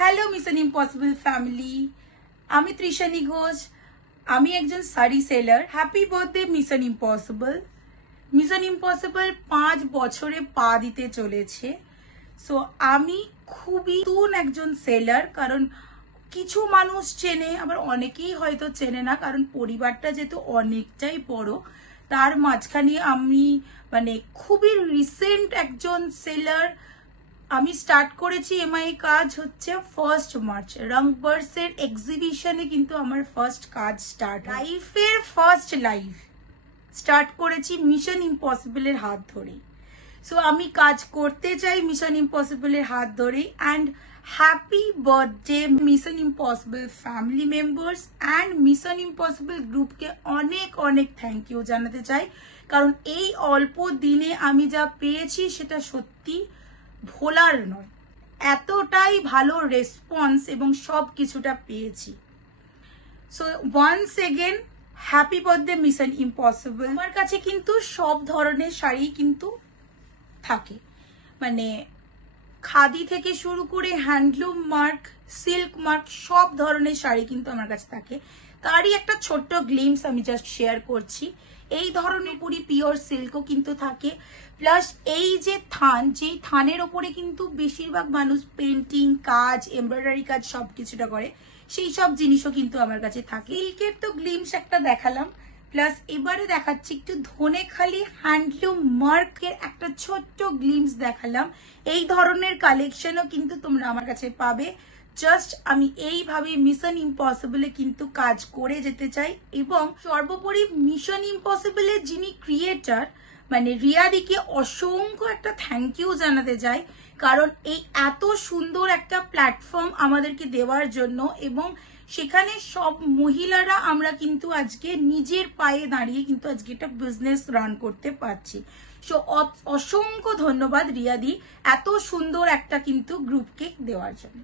Hello mission impossible family, আমি তৃষানী ঘোষ। আমি একজন sari seller. Happy birthday mission impossible. Mission impossible 5 বছরে পা দিতে চলেছে। সো আমি খুবই নতুন একজন সেলার, কারণ কিছু মানুষ চেনে, আবার অনেকেই হয়তো চেনে না, কারণ পরিবারটা যেহেতু অনেকটাই বড়, তার মাঝখানে আমি খুবই রিসেন্ট একজন সেলার। আমি স্টার্ট করেছি এমআই কাজ হচ্ছে 1 মার্চ রংবার্সের এক্সিবিশনে, কিন্তু আমার ফার্স্ট কাজ স্টার্ট, লাইফের ফার্স্ট লাইভ স্টার্ট করেছি মিশন ইম্পসিবলের হাত ধরে। সো আমি কাজ করতে চাই মিশন ইম্পসিবলের হাত ধরে। And happy birthday mission impossible family members and mission impossible গ্রুপকে অনেক অনেক থ্যাংক ইউ জানাতে চাই, কারণ এই অল্প দিনে আমি যা পেয়েছি সেটা সত্যি ভোলার নয়। এতটাই ভালো রেসপন্স এবং সব কিছুটা পেয়েছি। So once again happy birthday mission impossible. আমার কাছে কিন্তু সব ধরনের শাড়ি কিন্তু থাকে, খাদি থেকে শুরু করে হ্যান্ডলুম মার্ক, সিল্ক মার্ক, সব ধরনের শাড়ি কিন্তু আমার কাছে থাকে। তারই একটা ছোট্ট গ্লিমস আমি জাস্ট শেয়ার করছি। এই ধরনের পুরি পিওর সিল্কও কিন্তু থাকে। প্লাস এই যে যেই থানের ওপরে কিন্তু বেশিরভাগ মানুষ পেন্টিং কাজ, এমব্রয়ডারি কাজ সব কিছুটা করে, সেই সব জিনিসও কিন্তু আমার কাছে থাকে। সিল্কের তো গ্লিমস একটা দেখালাম, প্লাস এবারে দেখাচ্ছি একটু ধনেখালি হ্যান্ডলুম মার্কের একটা ছোট্ট গ্লিমস দেখালাম। এই ধরনের কালেকশনও কিন্তু তোমরা আমার কাছে পাবে। জাস্ট আমি এইভাবে মিশন ইম্পসিবলে কিন্তু কাজ করে যেতে চাই, এবং সর্বোপরি মিশন ইম্পসিবলের যিনি ক্রিয়েটার রিয়াদিকে অসংখ্য একটা থ্যাংক ইউ জানাতে চাই, কারণ এই এত সুন্দর একটা প্ল্যাটফর্ম আমাদেরকে দেওয়ার জন্য, এবং সেখানে সব মহিলারা আমরা কিন্তু আজকে নিজের পায়ে দাঁড়িয়ে কিন্তু আজকে একটা বিজনেস রান করতে পারছি। সো অসংখ্য ধন্যবাদ রিয়াদি এত সুন্দর একটা কিন্তু গ্রুপকে দেওয়ার জন্য।